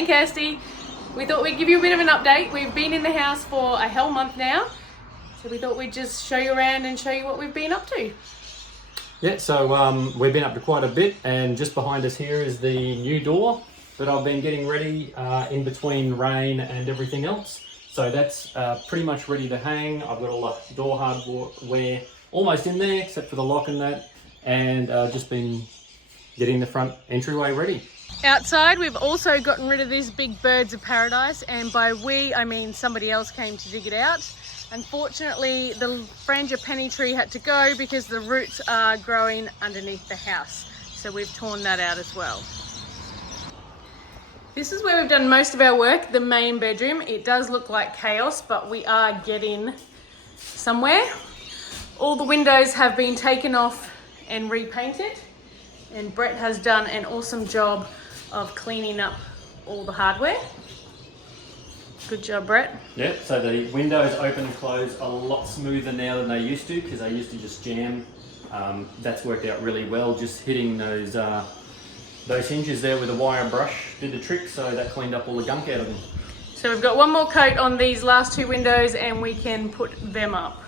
and Kirsty. We thought we'd give you a bit of an update. We've been in the house for a hell month now, so we thought we'd just show you around and show you what we've been up to. Yeah, so we've been up to quite a bit, and just behind us here is the new door that I've been getting ready in between rain and everything else. So that's pretty much ready to hang. I've got all the door hardware almost in there, except for the lock and that, and just been getting the front entryway ready. Outside, we've also gotten rid of these big birds of paradise, and by we, I mean somebody else came to dig it out. Unfortunately, the frangipani tree had to go because the roots are growing underneath the house. So we've torn that out as well. This is where we've done most of our work, the main bedroom. It does look like chaos, but we are getting somewhere. All the windows have been taken off and repainted, and Brett has done an awesome job of cleaning up all the hardware. Good job, Brett. Yeah, so the windows open and close a lot smoother now than they used to, because they used to just jam. That's worked out really well. Just hitting those hinges there with a wire brush did the trick, so that cleaned up all the gunk out of them. So we've got one more coat on these last two windows and we can put them up.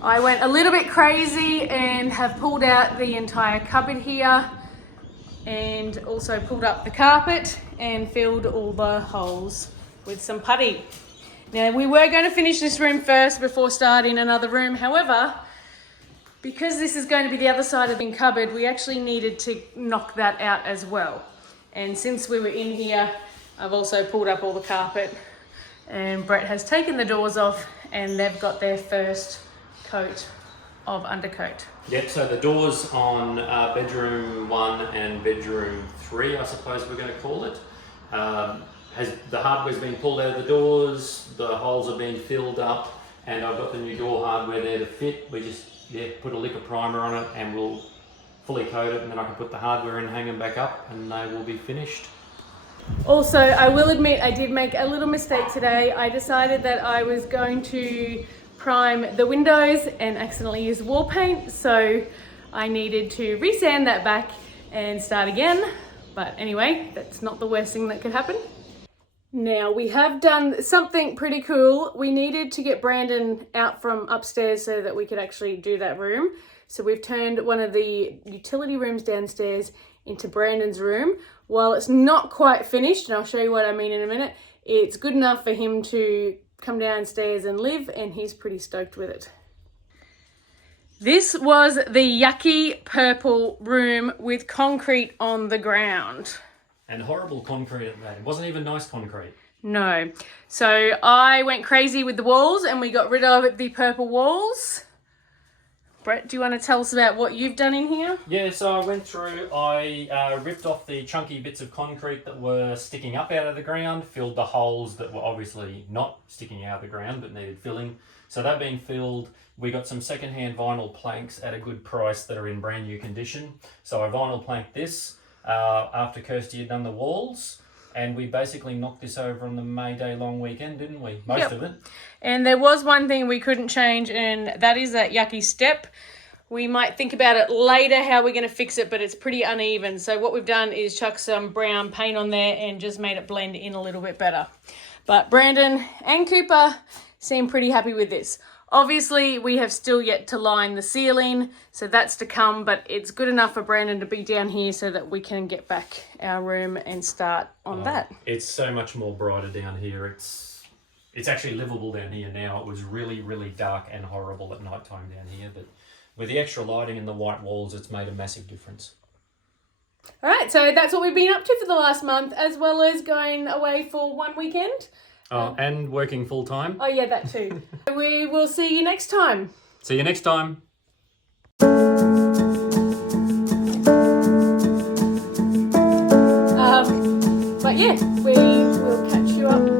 I went a little bit crazy and have pulled out the entire cupboard here, and also pulled up the carpet and filled all the holes with some putty. Now, we were going to finish this room first before starting another room. However, because this is going to be the other side of the cupboard, we actually needed to knock that out as well. And since we were in here, I've also pulled up all the carpet, and Brett has taken the doors off and they've got their first coat of undercoat. Yep, so the doors on bedroom 1 and bedroom 3, I suppose we're going to call it, the hardware's been pulled out of the doors, the holes have been filled up, and I've got the new door hardware there to fit. We just put a lick of primer on it and we'll fully coat it, and then I can put the hardware in, hang them back up, and they will be finished. Also, I will admit I did make a little mistake today. I decided that I was going to prime the windows and accidentally use wall paint, so I needed to resand that back and start again. But anyway, that's not the worst thing that could happen. Now, we have done something pretty cool. We needed to get Brandon out from upstairs so that we could actually do that room. So we've turned one of the utility rooms downstairs into Brandon's room. While it's not quite finished, and I'll show you what I mean in a minute, it's good enough for him to come downstairs and live, and he's pretty stoked with it. This was the yucky purple room with concrete on the ground. And horrible concrete at that. It wasn't even nice concrete. No. So I went crazy with the walls and we got rid of the purple walls. Brett, do you want to tell us about what you've done in here? Yeah, so I went through, I ripped off the chunky bits of concrete that were sticking up out of the ground, filled the holes that were obviously not sticking out of the ground but needed filling. So they've been filled. We got some secondhand vinyl planks at a good price that are in brand new condition. So I vinyl planked this after Kirsty had done the walls. And we basically knocked this over on the May Day long weekend, didn't we? Most of it. And there was one thing we couldn't change, and that is that yucky step. We might think about it later how we're going to fix it, but it's pretty uneven. So what we've done is chuck some brown paint on there and just made it blend in a little bit better. But Brandon and Cooper seem pretty happy with this. Obviously, we have still yet to line the ceiling, so that's to come, but it's good enough for Brandon to be down here so that we can get back our room and start on that. It's so much more brighter down here. It's actually livable down here now. It was really, really dark and horrible at night time down here, but with the extra lighting and the white walls, it's made a massive difference. All right, so that's what we've been up to for the last month, as well as going away for one weekend. Oh, and working full time. Oh yeah, that too. We will see you next time. See you next time. But yeah, we will catch you up